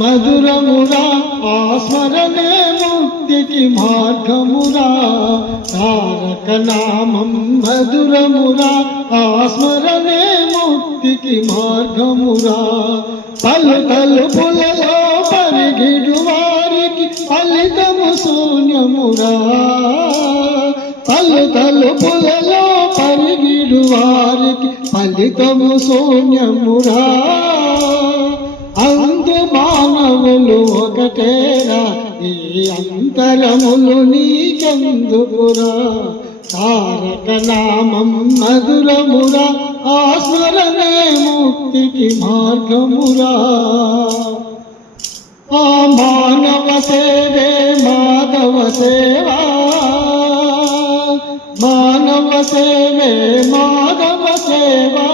మధురమురా ఆ స్మరణే ముక్తికి మార్గమురా తారక నామం మధురమురా ఆ స్మరణే ముక్తికి మార్గమురా పలు తలుపులలో పరిగిడు వారికి ఫలితము శూన్యమురా పలు తలుపులలో పరిగిడు వారికి ఫలితము శూన్యమురా అందు మానవులు ఒకటేరా ఈ అంతరములు నీకెందుకురా తారక నామం మధురమురా ఆ స్మరణే ముక్తికి మార్గమురా ఆ మానవ సేవే మాధవ సేవా మానవ సేవే మాధవ సేవా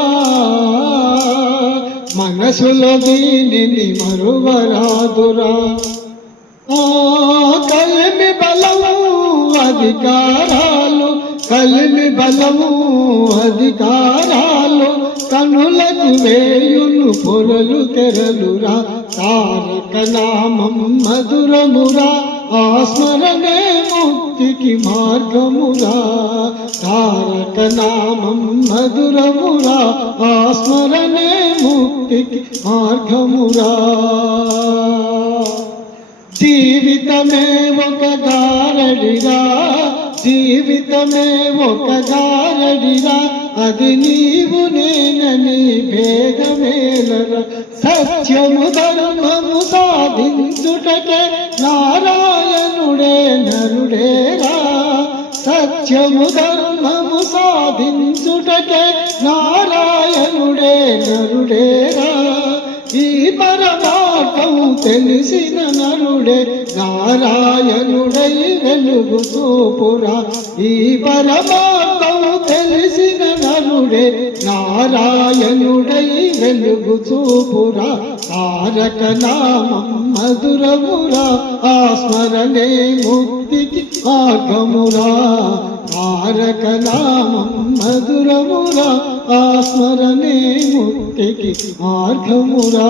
మనసులో దీనిని మరువరాదురా కలిమి బలము అధికారాలు కలిమి బలము అధికారాలు కనులకు వేయును పొరలు తెరలురా తారక నామం మధురమురా ఆ స్మరణే ముక్తికి మార్గమురా తారక నామం మధురమురా ఆ స్మరణే ముక్తికి మార్గమురా జీవితమే ఒక గారడిరా జీవితమే ఒక గారడిరా అది నీవు నేనని భేదమేలరా సత్యము ధర్మము సాధించుటకే నారాయణుడే నరుడేరా సత్యము ధర్మము సాధించుటకే నారాయణుడే నరుడేరా ఈ పరమార్థం తెలిసిన నరుడే నారాయణుడై వెలుగు చూపురా ఈ పరమార్థం తెలిసిన నరుడే నారాయణుడై వెలుగు చూపురా తారక నామం మధురమురా ఆ స్మరణే ముక్తికి మార్గమురా తారక నామం మధురమురా ఆ స్మరణే ముక్తికి మార్గమురా